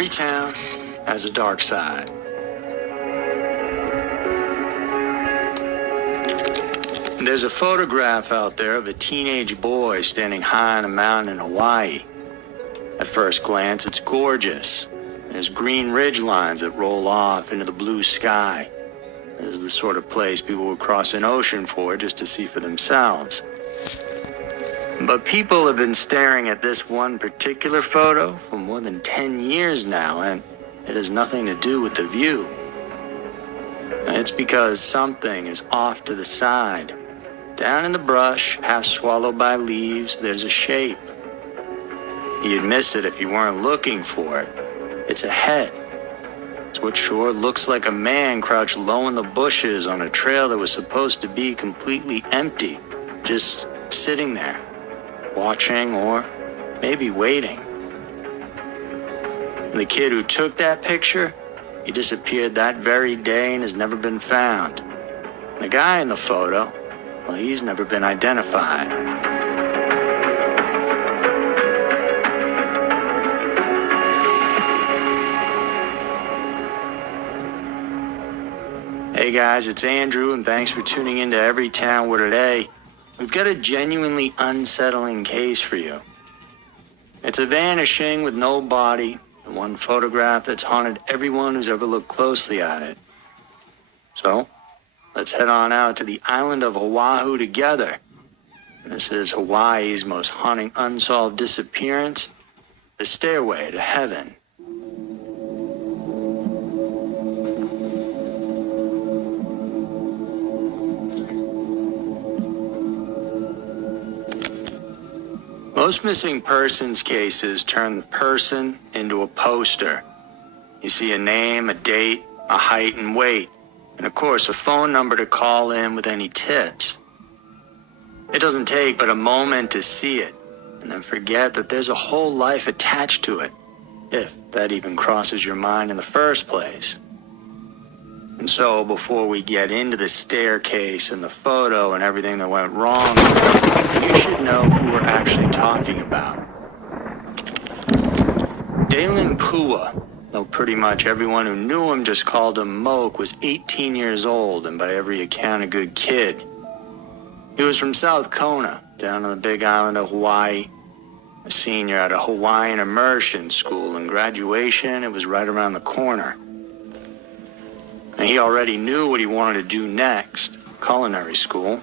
Every town has a dark side. There's a photograph out there of a teenage boy standing high on a mountain in Hawaii. At first glance, it's gorgeous. There's green ridge lines that roll off into the blue sky. This is the sort of place people would cross an ocean for just to see for themselves. But people have been staring at this one particular photo for more than 10 years now, and it has nothing to do with the view. It's because something is off to the side. Down in the brush, half swallowed by leaves, there's a shape. You'd miss it if you weren't looking for it. It's a head. It's what sure looks like a man crouched low in the bushes on a trail that was supposed to be completely empty, just sitting there, watching or maybe waiting. And the kid who took that picture, he disappeared that very day and has never been found. The guy in the photo, well, he's never been identified. Hey guys, it's Andrew, and thanks for tuning into Every Town where today we've got a genuinely unsettling case for you. It's a vanishing with no body, the one photograph that's haunted everyone who's ever looked closely at it. So, let's head on out to the island of Oahu together. This is Hawaii's most haunting unsolved disappearance, the Stairway to Heaven. Most missing persons cases turn the person into a poster. You see a name, a date, a height and weight, and of course a phone number to call in with any tips. It doesn't take but a moment to see it, and then forget that there's a whole life attached to it, if that even crosses your mind in the first place. And so, before we get into the staircase and the photo and everything that went wrong, you should know who we're actually talking about. Daylenn, though pretty much everyone who knew him just called him Mōké, was 18 years old and by every account a good kid. He was from South Kona, down on the big island of Hawaii, a senior at a Hawaiian immersion school, and graduation, it was right around the corner. And he already knew what he wanted to do next, culinary school.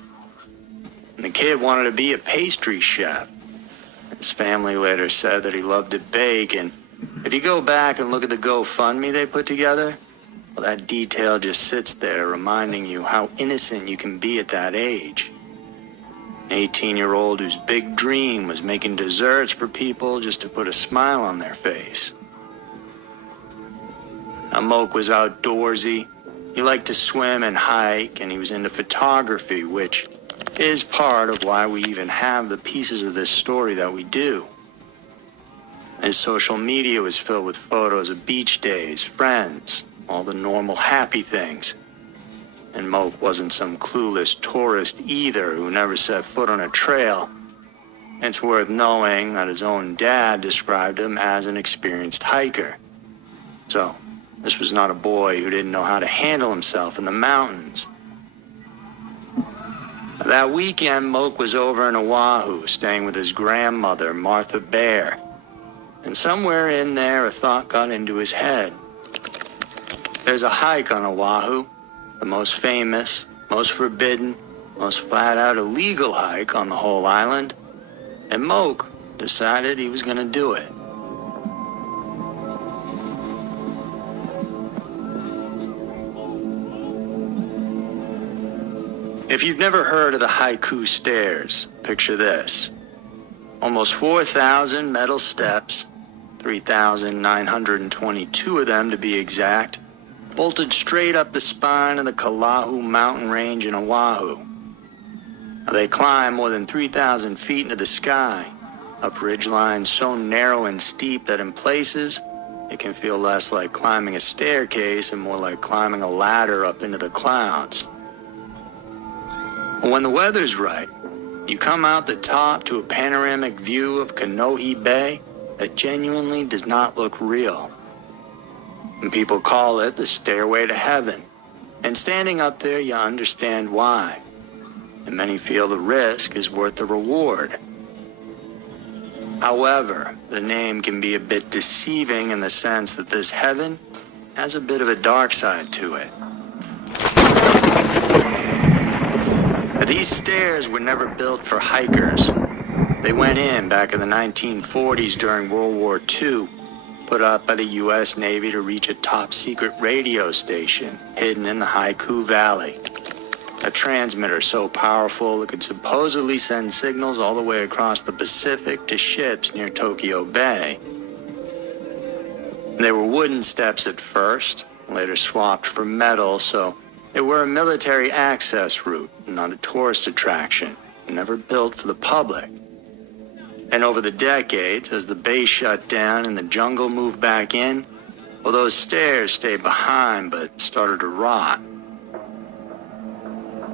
And the kid wanted to be a pastry chef. His family later said that he loved to bake, and if you go back and look at the GoFundMe they put together, well, that detail just sits there reminding you how innocent you can be at that age. An 18-year-old whose big dream was making desserts for people just to put a smile on their face. Now, Mōké was outdoorsy. He liked to swim and hike, and he was into photography, which is part of why we even have the pieces of this story that we do. His social media was filled with photos of beach days, friends, all the normal happy things. And Mōké wasn't some clueless tourist either who never set foot on a trail. It's worth knowing that his own dad described him as an experienced hiker. So, this was not a boy who didn't know how to handle himself in the mountains. That weekend, Mōké was over in Oahu, staying with his grandmother, Martha Bear. And somewhere in there, a thought got into his head. There's a hike on Oahu, the most famous, most forbidden, most flat-out illegal hike on the whole island. And Mōké decided he was going to do it. If you've never heard of the Haiku Stairs, picture this. Almost 4,000 metal steps, 3,922 of them to be exact, bolted straight up the spine of the Kalahu mountain range in Oahu. Now, they climb more than 3,000 feet into the sky, up ridgelines so narrow and steep that in places, it can feel less like climbing a staircase and more like climbing a ladder up into the clouds. When the weather's right, you come out the top to a panoramic view of Kanohi Bay that genuinely does not look real. And people call it the Stairway to Heaven. And standing up there, you understand why. And many feel the risk is worth the reward. However, the name can be a bit deceiving in the sense that this heaven has a bit of a dark side to it. Now, these stairs were never built for hikers. They went in back in the 1940s during World War II, put up by the U.S. Navy to reach a top-secret radio station hidden in the Haiku Valley. A transmitter so powerful it could supposedly send signals all the way across the Pacific to ships near Tokyo Bay. They were wooden steps at first, later swapped for metal, so they were a military access route, not a tourist attraction, never built for the public. And over the decades, as the base shut down and the jungle moved back in, well, those stairs stayed behind but started to rot.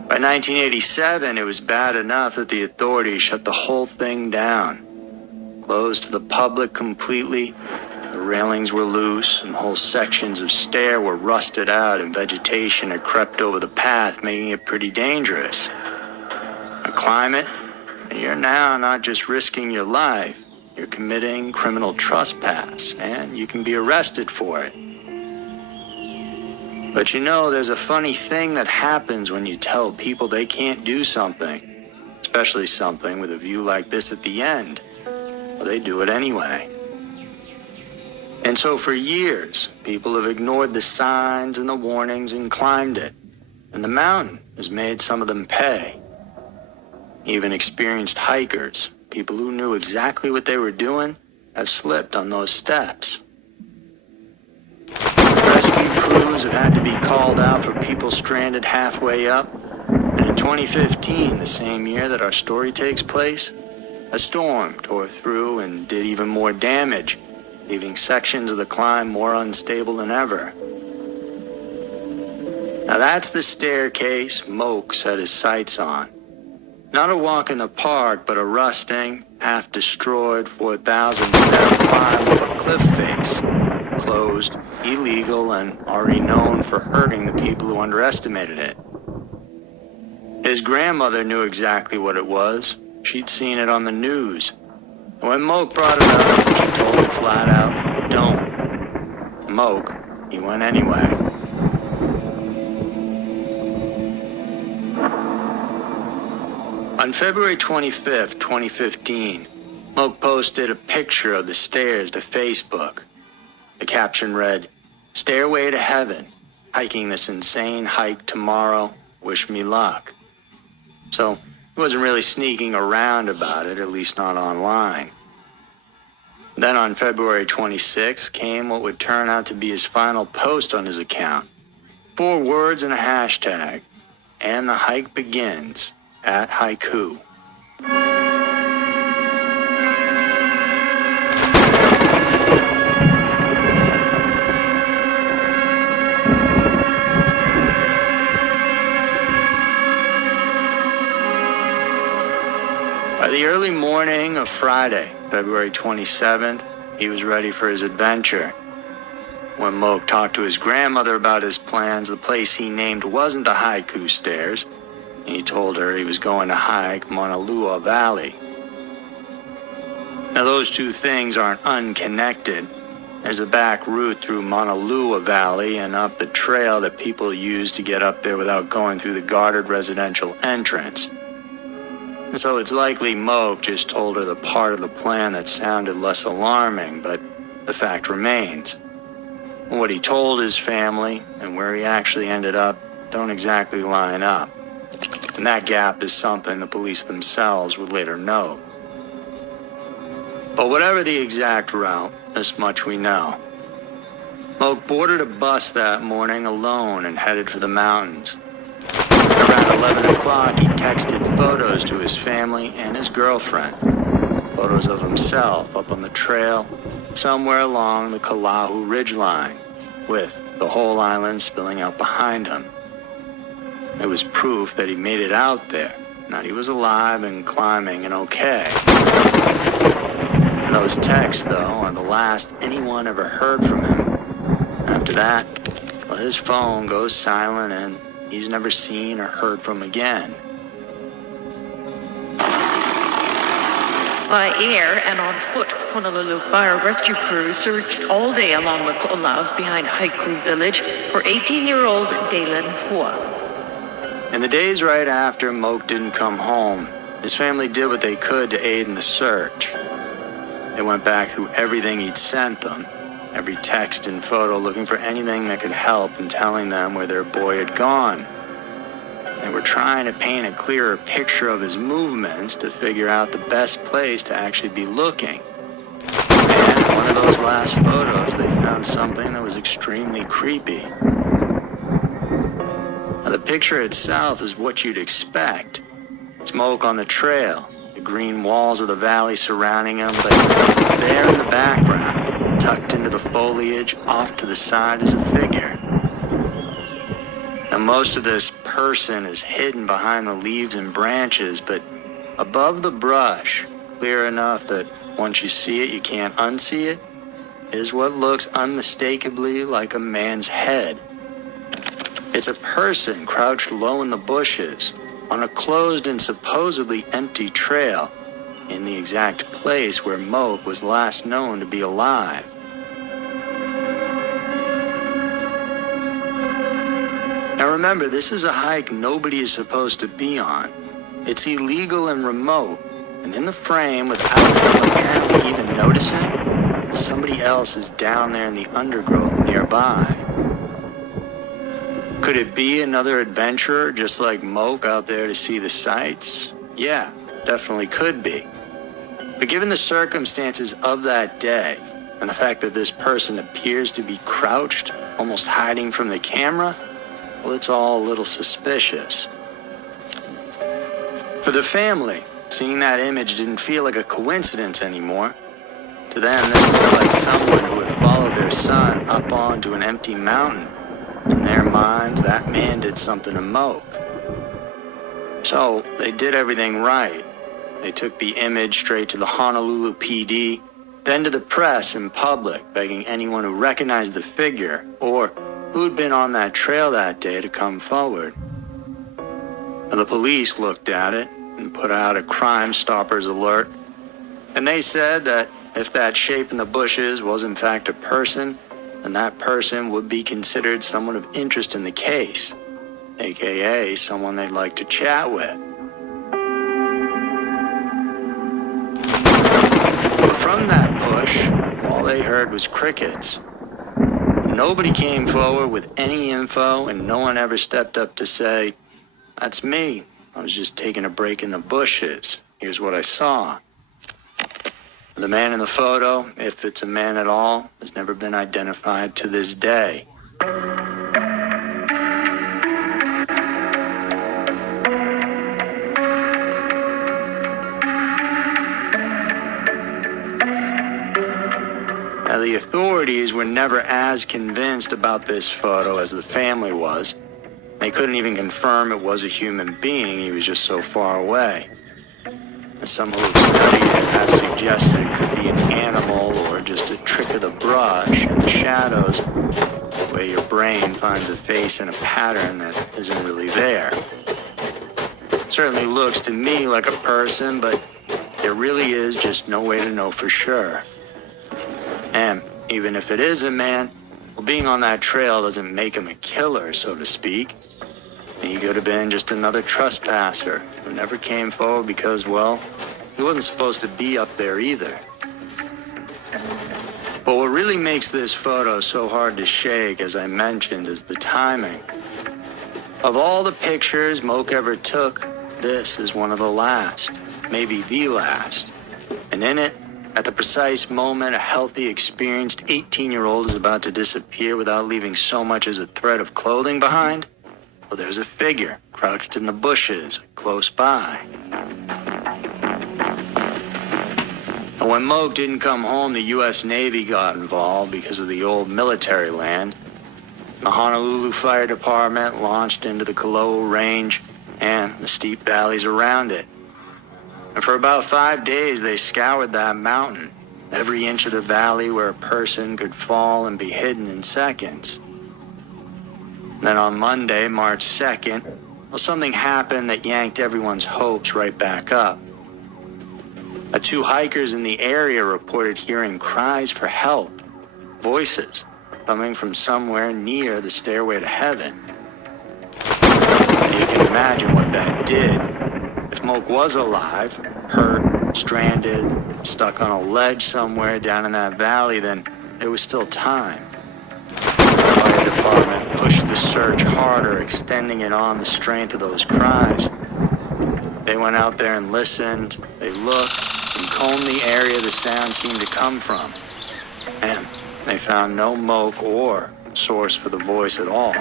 By 1987, it was bad enough that the authorities shut the whole thing down. Closed to the public completely, the railings were loose, and whole sections of stair were rusted out and vegetation had crept over the path, making it pretty dangerous. Climb it, and you're now not just risking your life, you're committing criminal trespass, and you can be arrested for it. But you know, there's a funny thing that happens when you tell people they can't do something, especially something with a view like this at the end. Well, they do it anyway. And so for years, people have ignored the signs and the warnings and climbed it. And the mountain has made some of them pay. Even experienced hikers, people who knew exactly what they were doing, have slipped on those steps. Rescue crews have had to be called out for people stranded halfway up. And in 2015, the same year that our story takes place, a storm tore through and did even more damage, leaving sections of the climb more unstable than ever. Now that's the staircase Mōké set his sights on. Not a walk in the park, but a rusting, half-destroyed 4,000-step climb up a cliff face. Closed, illegal, and already known for hurting the people who underestimated it. His grandmother knew exactly what it was. She'd seen it on the news. And when Mōké brought it up, she told him flat out, don't. Mōké, he went anyway. On February 25th, 2015, Mōké posted a picture of the stairs to Facebook. The caption read, "Stairway to Heaven, hiking this insane hike tomorrow, wish me luck." So he wasn't really sneaking around about it, at least not online. Then on February 26th came what would turn out to be his final post on his account. 4 words and a hashtag, and the hike begins at Haiku. By the early morning of Friday, February 27th, he was ready for his adventure. When Mōké talked to his grandmother about his plans, the place he named wasn't the Haiku Stairs. He told her he was going to hike Mauna Loa Valley. Now those two things aren't unconnected. There's a back route through Mauna Loa Valley and up the trail that people use to get up there without going through the guarded residential entrance. And so it's likely Mōké just told her the part of the plan that sounded less alarming, but the fact remains. What he told his family and where he actually ended up don't exactly line up. And that gap is something the police themselves would later note. But whatever the exact route, this much we know. Mōké boarded a bus that morning alone and headed for the mountains. Around 11 o'clock, he texted photos to his family and his girlfriend. Photos of himself up on the trail, somewhere along the Ka'lahu ridgeline, with the whole island spilling out behind him. It was proof that he made it out there, that he was alive and climbing and okay. And those texts, though, are the last anyone ever heard from him. After that, well, his phone goes silent and he's never seen or heard from again. By air and on foot, Honolulu fire rescue crews searched all day along the co'olaus behind Haiku Village for 18-year-old Daylenn Pua. In the days right after Mōké didn't come home, his family did what they could to aid in the search. They went back through everything he'd sent them, every text and photo, looking for anything that could help in telling them where their boy had gone. They were trying to paint a clearer picture of his movements to figure out the best place to actually be looking. And in one of those last photos, they found something that was extremely creepy. Now, the picture itself is what you'd expect. It's Mōké on the trail, the green walls of the valley surrounding him, but there in the background, tucked into the foliage off to the side, is a figure. Now, most of this person is hidden behind the leaves and branches, but above the brush, clear enough that once you see it, you can't unsee it, is what looks unmistakably like a man's head. It's a person crouched low in the bushes, on a closed and supposedly empty trail, in the exact place where Mōké was last known to be alive. Now remember, this is a hike nobody is supposed to be on. It's illegal and remote, and in the frame, without him apparently even noticing, somebody else is down there in the undergrowth nearby. Could it be another adventurer just like Mōké out there to see the sights? Yeah, definitely could be. But given the circumstances of that day, and the fact that this person appears to be crouched, almost hiding from the camera, well, it's all a little suspicious. For the family, seeing that image didn't feel like a coincidence anymore. To them, this looked like someone who had followed their son up onto an empty mountain. In their minds, that man did something to Mōké. So, they did everything right. They took the image straight to the Honolulu PD, then to the press in public, begging anyone who recognized the figure or who'd been on that trail that day to come forward. Now, the police looked at it and put out a Crime Stoppers alert, and they said that if that shape in the bushes was in fact a person, then that person would be considered someone of interest in the case, aka someone they'd like to chat with. But from that push, all they heard was crickets. Nobody came forward with any info, and no one ever stepped up to say, "That's me. I was just taking a break in the bushes. Here's what I saw." The man in the photo, if it's a man at all, has never been identified to this day. Now, the authorities were never as convinced about this photo as the family was. They couldn't even confirm it was a human being, he was just so far away. Some who have studied it have suggested it could be an animal or just a trick of the brush and the shadows, where your brain finds a face in a pattern that isn't really there. It certainly looks to me like a person, but there really is just no way to know for sure. And even if it is a man, well, being on that trail doesn't make him a killer, so to speak. He could have been just another trespasser who never came forward because, well, he wasn't supposed to be up there either. But what really makes this photo so hard to shake, as I mentioned, is the timing. Of all the pictures Mōké ever took, this is one of the last, maybe the last. And in it, at the precise moment a healthy, experienced 18-year-old is about to disappear without leaving so much as a thread of clothing behind, well, there's a figure crouched in the bushes close by. And when Mōké didn't come home, the U.S. Navy got involved because of the old military land. The Honolulu Fire Department launched into the Kaloa Range and the steep valleys around it. And for about 5 days, they scoured that mountain, every inch of the valley where a person could fall and be hidden in seconds. Then on Monday, March 2nd, well, something happened that yanked everyone's hopes right back up. Two hikers in the area reported hearing cries for help, voices coming from somewhere near the Stairway to Heaven. You can imagine what that did. If Mōké was alive, hurt, stranded, stuck on a ledge somewhere down in that valley, then there was still time. The fire department pushed the search harder, extending it on the strength of those cries. They went out there and listened, they looked, and combed the area the sound seemed to come from. And they found no Mōké or source for the voice at all.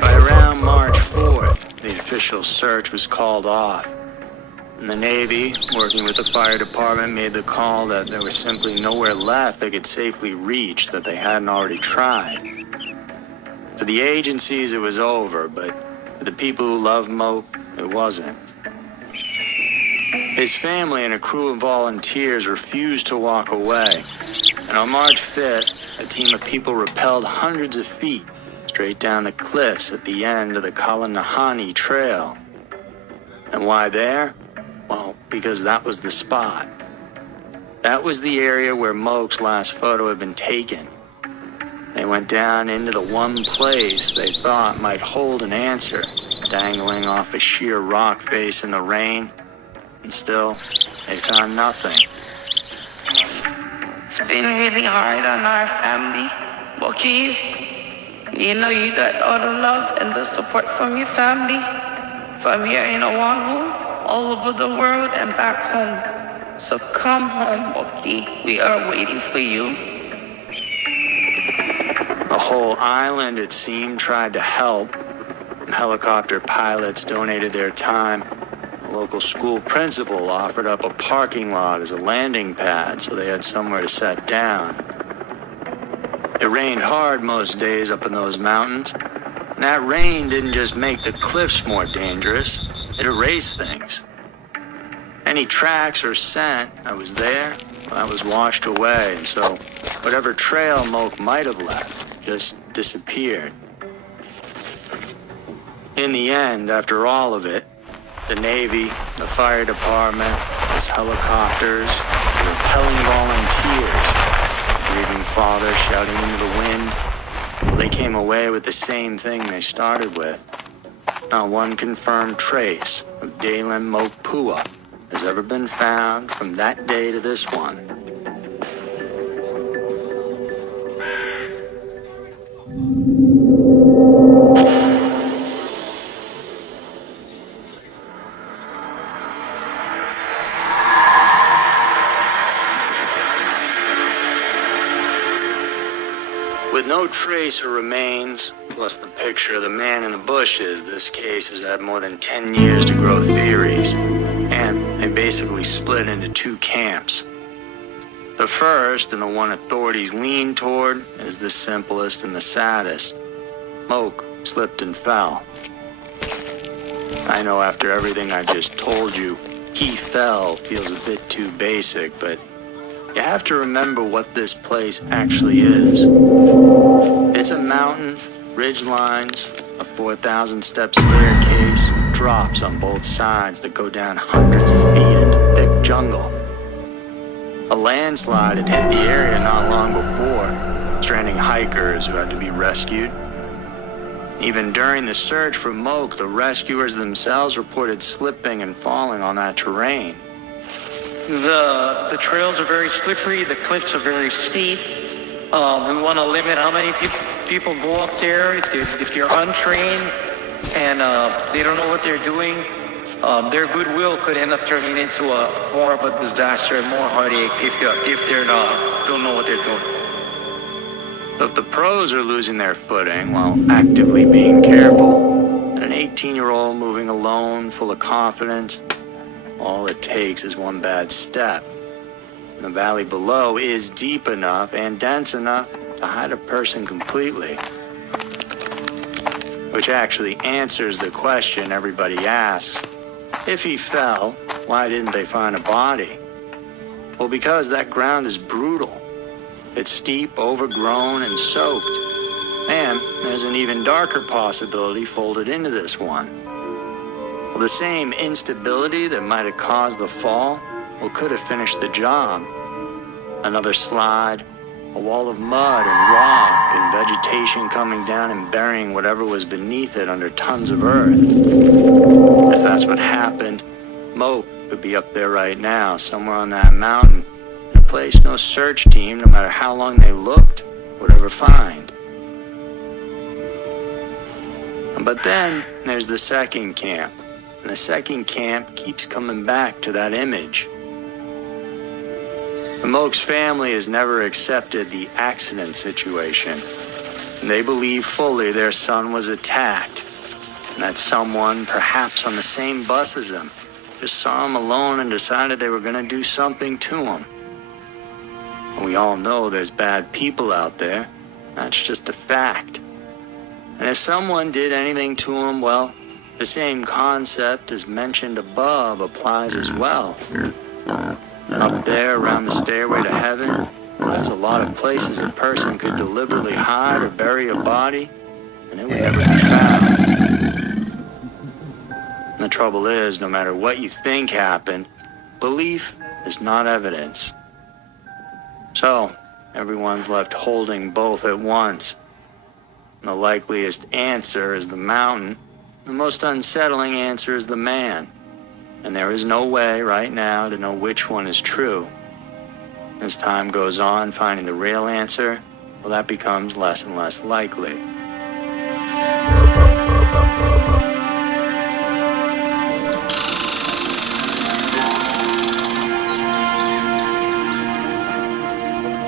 By around March 4th, the official search was called off. And the Navy, working with the fire department, made the call that there was simply nowhere left they could safely reach that they hadn't already tried. For the agencies, it was over, but for the people who loved Mōké, it wasn't. His family and a crew of volunteers refused to walk away. And on March 5th, a team of people rappelled hundreds of feet straight down the cliffs at the end of the Kalanahani Trail. And why there? Well, because that was the spot. That was the area where Mōké's last photo had been taken. They went down into the one place they thought might hold an answer, dangling off a sheer rock face in the rain. And still, they found nothing. It's been really hard on our family, Mōké. You know you got all the love and the support from your family, from here in Oahu, all over the world and back home. So come home, Mōké. We are waiting for you. The whole island, it seemed, tried to help. Helicopter pilots donated their time. The local school principal offered up a parking lot as a landing pad so they had somewhere to set down. It rained hard most days up in those mountains, and that rain didn't just make the cliffs more dangerous, it erased things. Any tracks or scent that was there, well, that was washed away, and so whatever trail Mōké might have left just disappeared. In the end, after all of it, the Navy, the fire department, those helicopters, the repelling volunteers, grieving father shouting into the wind, they came away with the same thing they started with. Not one confirmed trace of Daylenn Mōké has ever been found from that day to this one. With no trace or remains, plus the picture of the man in the bushes, this case has had more than 10 years to grow theories, and they basically split into two camps. The first, and the one authorities lean toward, is the simplest and the saddest. Mōké slipped and fell. I know after everything I just told you, he fell feels a bit too basic, but you have to remember what this place actually is. It's a mountain, ridge lines, a 4,000-step staircase, drops on both sides that go down hundreds of feet into thick jungle. A landslide had hit the area not long before, stranding hikers who had to be rescued. Even during the search for Mōké, the rescuers themselves reported slipping and falling on that terrain. The trails are very slippery, the cliffs are very steep. We want to limit how many people go up there. If they're untrained and they don't know what they're doing, their goodwill could end up turning into more of a disaster and more heartache if they don't know what they're doing. If the pros are losing their footing while actively being careful, then an 18-year-old moving alone, full of confidence, all it takes is one bad step. The valley below is deep enough and dense enough to hide a person completely. Which actually answers the question everybody asks, If he fell, why didn't they find a body? Well, because that ground is brutal. It's steep, overgrown, and soaked. And there's an even darker possibility folded into this one. Well, the same instability that might have caused the fall, well, could have finished the job. Another slide, a wall of mud and rock and vegetation coming down and burying whatever was beneath it under tons of earth. If that's what happened, Mōké could be up there right now, somewhere on that mountain, in a place no search team, no matter how long they looked, would ever find. But then there's the second camp, and the second camp keeps coming back to that image. The Mōké's family has never accepted the accident situation. And they believe fully their son was attacked, and that someone, perhaps on the same bus as him, just saw him alone and decided they were going to do something to him. And we all know there's bad people out there. That's just a fact. And if someone did anything to him, well, the same concept as mentioned above applies as well. Up there around the Stairway to Heaven, there's a lot of places a person could deliberately hide or bury a body, and it would never be found. And the trouble is, no matter what you think happened, belief is not evidence. So, everyone's left holding both at once. And the likeliest answer is the mountain. The most unsettling answer is the man. And there is no way right now to know which one is true. As time goes on, finding the real answer, well, that becomes less and less likely.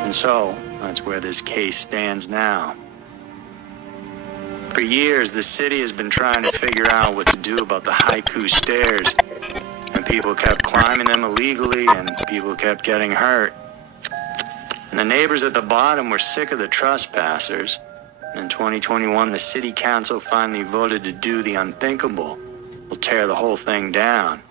And so, that's where this case stands now. For years, the city has been trying to figure out what to do about the haiku stairs. And people kept climbing them illegally, and people kept getting hurt. And the neighbors at the bottom were sick of the trespassers. In 2021, the city council finally voted to do the unthinkable. We'll tear the whole thing down.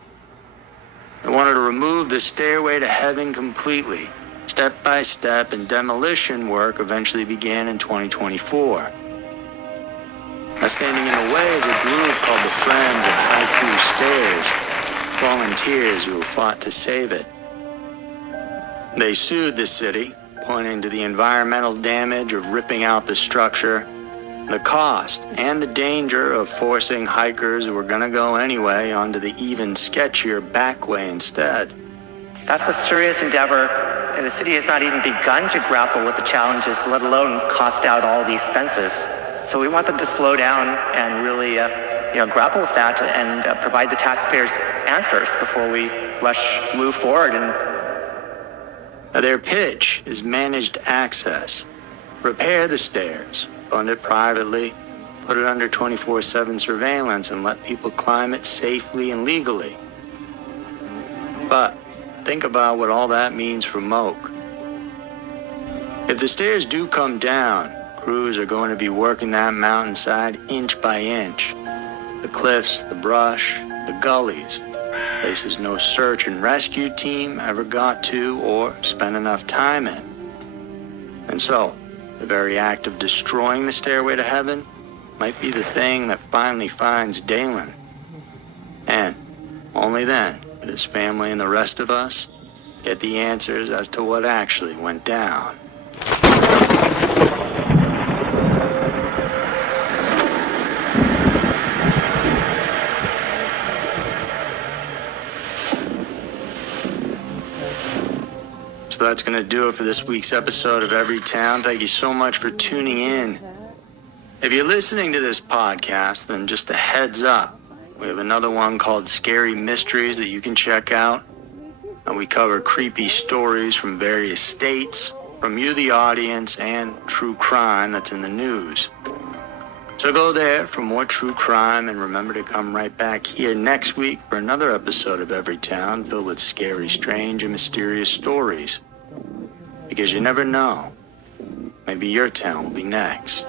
They wanted to remove the Stairway to Heaven completely, step by step, and demolition work eventually began in 2024. Now, standing in the way is a group called the Friends of Haiku Stairs, volunteers who fought to save it. They sued the city, pointing to the environmental damage of ripping out the structure, the cost, and the danger of forcing hikers who were going to go anyway onto the even sketchier back way instead. That's a serious endeavor, and the city has not even begun to grapple with the challenges, let alone cost out all the expenses. So we want them to slow down and really grapple with that and provide the taxpayers answers before we move forward. Their pitch is managed access. Repair the stairs, fund it privately, put it under 24/7 surveillance, and let people climb it safely and legally. But think about what all that means for Mōké. If the stairs do come down, crews are going to be working that mountainside inch by inch. The cliffs, the brush, the gullies, places no search and rescue team ever got to or spent enough time in. And so, the very act of destroying the Stairway to Heaven might be the thing that finally finds Daylenn. And only then would his family and the rest of us get the answers as to what actually went down. So that's going to do it for this week's episode of Every Town. Thank you so much for tuning in. If you're listening to this podcast, then just a heads up. We have another one called Scary Mysteries that you can check out. And we cover creepy stories from various states, from you, the audience, and true crime that's in the news. So go there for more true crime, and remember to come right back here next week for another episode of Every Town filled with scary, strange, and mysterious stories. Because you never know. Maybe your town will be next.